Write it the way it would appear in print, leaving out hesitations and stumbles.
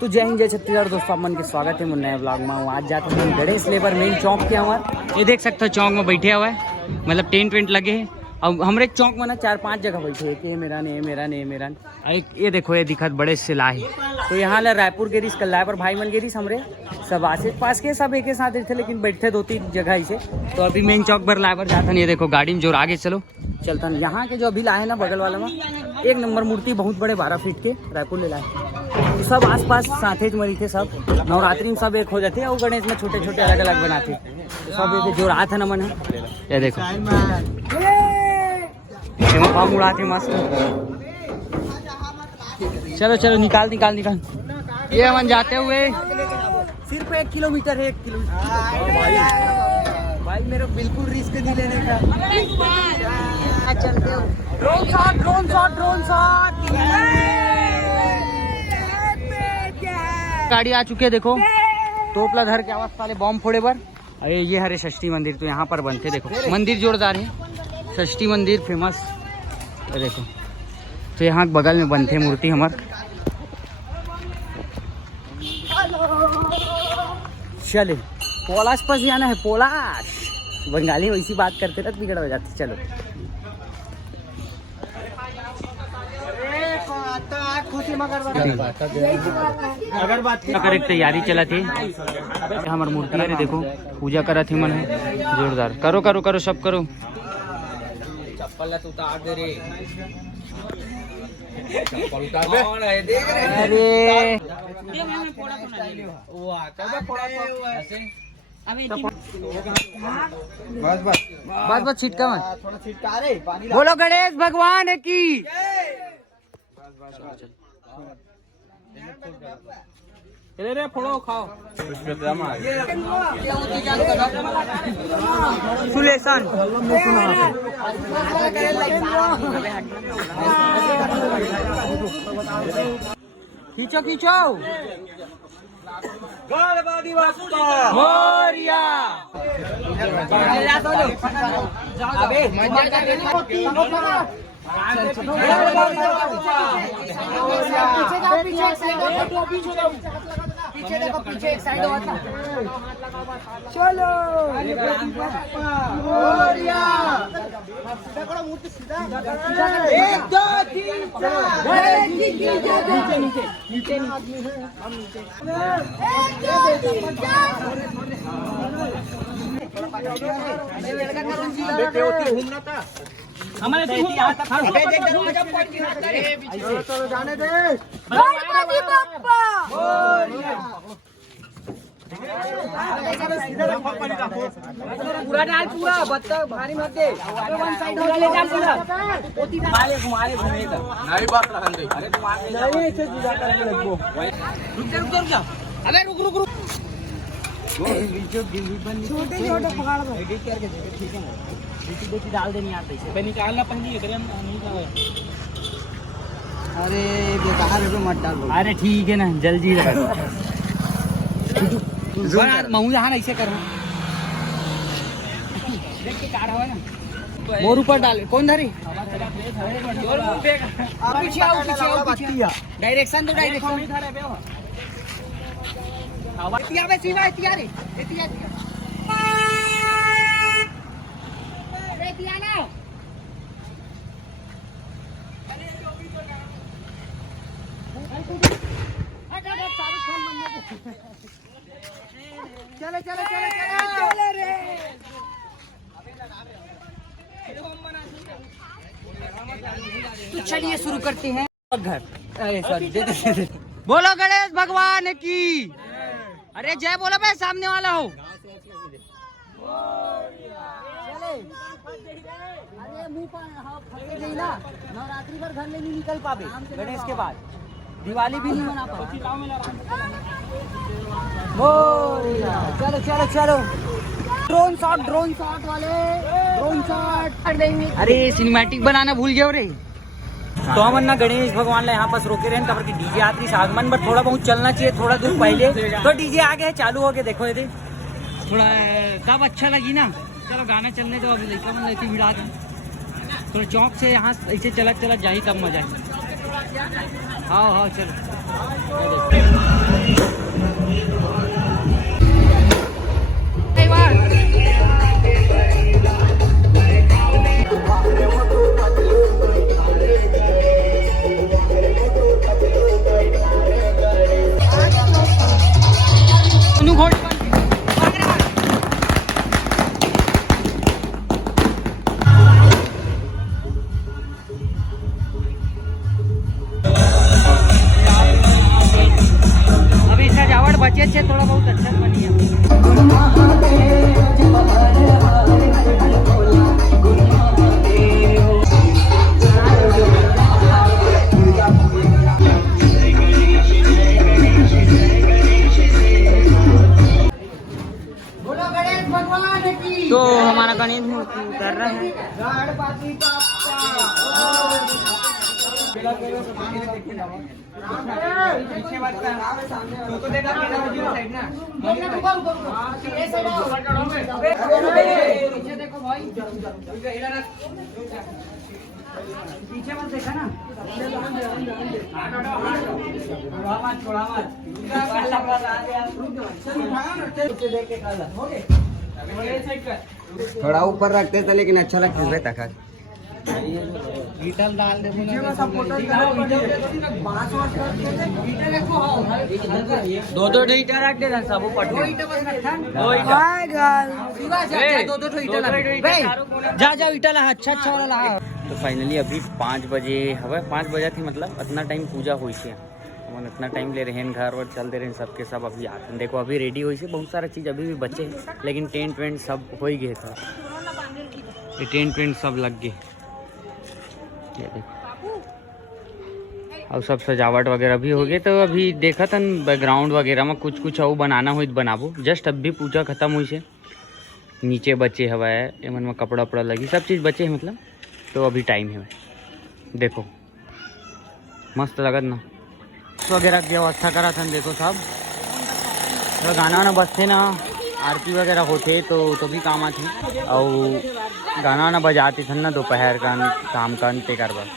तो जय हिंद जय छत्तीसगढ़ दोस्तों, आप मन के स्वागत है मुझे नए ब्लॉग में। आज जाते हैं गणेश लेबर मेन चौक के हमारे। ये देख सकते हो चौक में बैठे हुआ है, मतलब टेंट वेंट लगे हैं। अब हमारे चौक में ना 4-5 जगह बैठे हैं कि मेरा नहीं मेरा नहीं मेरा नहीं। एक ये देखो ये दिखत बड़े सिलाई। तो यहाँ ला रायपुर गेरिस कल्लापर भाई मन गेरिस हमरे सब आसे पास के सब एक साथ थे, लेकिन बैठते 2-3 जगह से। तो अभी मेन चौक पर लाए पर जाता नहीं। ये देखो गाड़ी में जोर आगे चलो चलता नहीं। यहाँ के जो अभी लाए ना बगल वाला में 1 नंबर मूर्ति बहुत बड़े 12 फीट के रायपुर ले लाए। तो सब आसपास साथे मरी थे, सब नवरात्रि में सब एक हो जाते और गणेश में छोटे छोटे अलग अलग बनाते। तो सब एक जो रात है नमन है। ये देखो पाम उड़ाते मस्त। चलो चलो निकाल निकाल निकाल। ये हम जाते हुए सिर्फ 1 किलोमीटर है, 1 किलोमीटर। भाई मेरे बिल्कुल रिस्क नहीं लेने का। चलते हो drone shot drone shot drone shot. गाड़ी आ चुकी है देखो, तोपला धर के आवाज साले बॉम्ब फोड़े पर। अरे ये हरे षष्ठी मंदिर तो यहाँ पर बनते। देखो मंदिर जोरदार है, षष्ठी मंदिर फेमस है देखो। तो यहाँ बगल में बनते हैं मूर्ति हमार। चले पोलाश पास जाना है, पोलाश बंगाली वैसी बात करते ना बिगड़ हो जाती। चलो करेक्ट तैयारी चला थी हमार मूर्ति। अरे देखो पूजा करा थी मन है जोरदार। करो करो करो सब करो। चप्पल उतार दे रे। अरे बस बस छिटका मत, थोड़ा छिटका रे। बोलो गणेश भगवान की। रे फोड़ो खाओ। सुलेशन खींचो खींचो। गणपति बप्पा मोरया। अबे पीछे देखो, पीछे एक साइड होता। चलो एक दो तीन चार नीचे नीचे घूमना था हमारे जाने दे। गणपति बप्पा पूरा डाल, पूरा बत्तख भारी मत दे। वन साइड ले जा पूरा। मारे घुमारे घूमेगा नहीं बात रहन दे। अरे नहीं ऐसे जुदा करके लगो। रुक जा। अबे रुक रुक रुक। छोटे छोटे पकड़ दो एडिट करके दे। ठीक है देखी डाल देनी यार पैसे पे निकालना पंजी है नहीं का। अरे बेकार है तो मत डालो। अरे ठीक है ना जल्दी लगा। महू जहाँ ऐसे करो देख के कार है ना मोर ऊपर डाले। कौन धरी पीछे आओ पीछे डायरेक्शन दो। डायरेक्शन चले चले चले चले रे। तो चलिए शुरू करते हैं घर। अरे सॉरी बोलो गणेश भगवान की। अरे जय बोलो भाई, सामने वाला हो। अरे मुंह पर ना नवरात्रि पर घर में नहीं निकल पावे। गणेश के बाद दिवाली भी नहीं मना पावे। चलो चलो चलो ड्रोन शॉट वाले ड्रोन शॉट कर देंगे। अरे सिनेमैटिक बनाना भूल गए रे। तो हम ना गणेश भगवान ला यहाँ पास रोके रहे खबर की डीजे आती आगमन पर थोड़ा बहुत चलना चाहिए। थोड़ा दूर पहले तो डीजे आ गए चालू हो गए। देखो ये थोड़ा तब अच्छा लगी ना। चलो गाना चलने दो, अभी लड़का मन लड़की भिड़ा दें। थोड़ा चौक से यहाँ ऐसे चलत चलत जाही तब मजा। हाँ हाँ चलो। अच्छे थोड़ा बहुत अच्छा बनिए। तो हमारा गणेश मूर्ति उतर रहा है। पीछे मत देखा ना, छोड़ा मत। थोड़ा ऊपर रखते थे लेकिन अच्छा लगता है तक। गिटल डाल दे, दो हीटर रख दे सब पटने। जा जा ईटा ला, अच्छा अच्छा वाला ला। तो फाइनली अभी 5 बजे हवा, 5 बजे थी, मतलब इतना टाइम पूजा हुई है। हम इतना टाइम ले रहे हैं, घर वर चल दे रहे हैं, सबके सब अभी आते हैं। देखो अभी रेडी हुई से, बहुत सारा चीज़ अभी भी बचे हैं, लेकिन टेंट वेंट सब हो ही गए था। ये टेंट वेंट सब लग गए, ये देखो। और सब सजावट वगैरह भी हो गए। तो अभी देखा था बैकग्राउंड वगैरह में कुछ कुछ और बनाना हो तो बनाबो। जस्ट अभी पूजा खत्म हुई से, नीचे बचे हवा है, एमन में कपड़ा वपड़ा लगी, सब चीज़ बचे है मतलब। तो अभी टाइम है, देखो मस्त लगत ना वगैरह की व्यवस्था करा था। देखो सब तो गाना वाना बजते ना, आरती वगैरह होते तो भी काम आते, और गाना वाना बजाते थे ना दोपहर का, शाम का, ते कर बस।